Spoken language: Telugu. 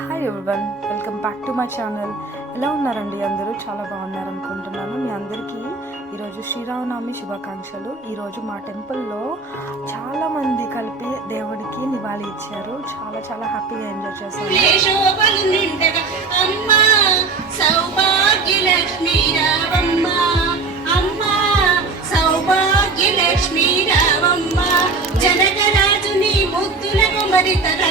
Hi everyone, welcome back to my channel. ఎలా ఉన్నారండి? అందరూ చాలా బాగున్నారు అనుకుంటున్నాను. మీ అందరికీ ఈరోజు శ్రీరామనవమి శుభాకాంక్షలు. ఈరోజు మా టెంపుల్లో చాలామంది కలిపి దేవుడికి నివాళి ఇచ్చారు. చాలా చాలా హ్యాపీగా ఎంజాయ్ చేశాను. జనకరాజుని ముద్దులకు మరితర